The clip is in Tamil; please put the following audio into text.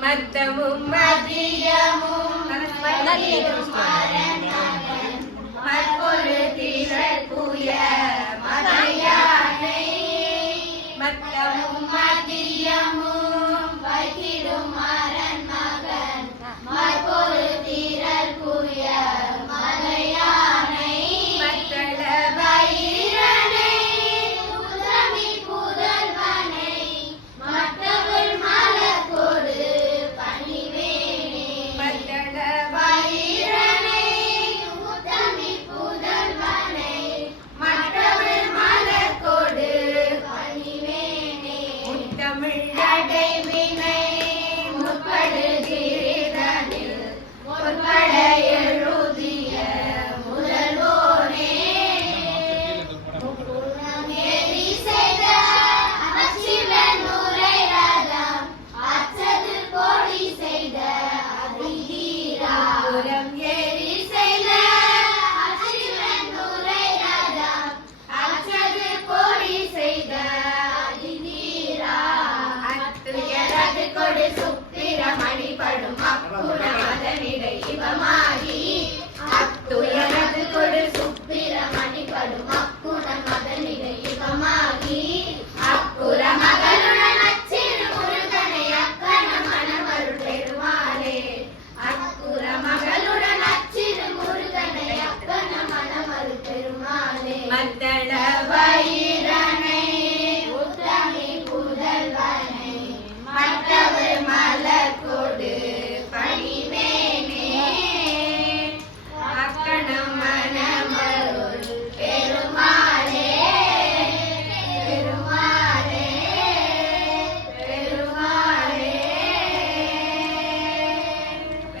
மத்தமும் மதியமும் மற்பொரு திரட்புய மதையானை மத்தமும் மதியமும் வைத்திடும் மரன் மகன் மற்பொரு திரட்புய மதையானை மத்தள பயிரனை உதவி புதல்வனை மற்றவள் மலர்கொடு பணிவேனே மத்தள பயிரனை உதவி புதல்வனை மற்றவள் மலர்கொடு பணிவேனே முத்தமிழ் அடைவினை முற்படுகிறதனில் முற்பட எழுதிய முதல்வோனே முக்குணமேறி செய்த அச்சிவன் உரை ரதம் அச்சது கோடி செய்த அதிதீரா புறம் ஏறி செய்த அச்சிவன் உரை ரதம் அச்சது கோடி செய்த அதிதீரா அத்துயரது கொடு சுப்பிரமணி படும் அப்புறமதனிடை இவமாகி அத்துயரது கொடு சுப்பிரமணி படும்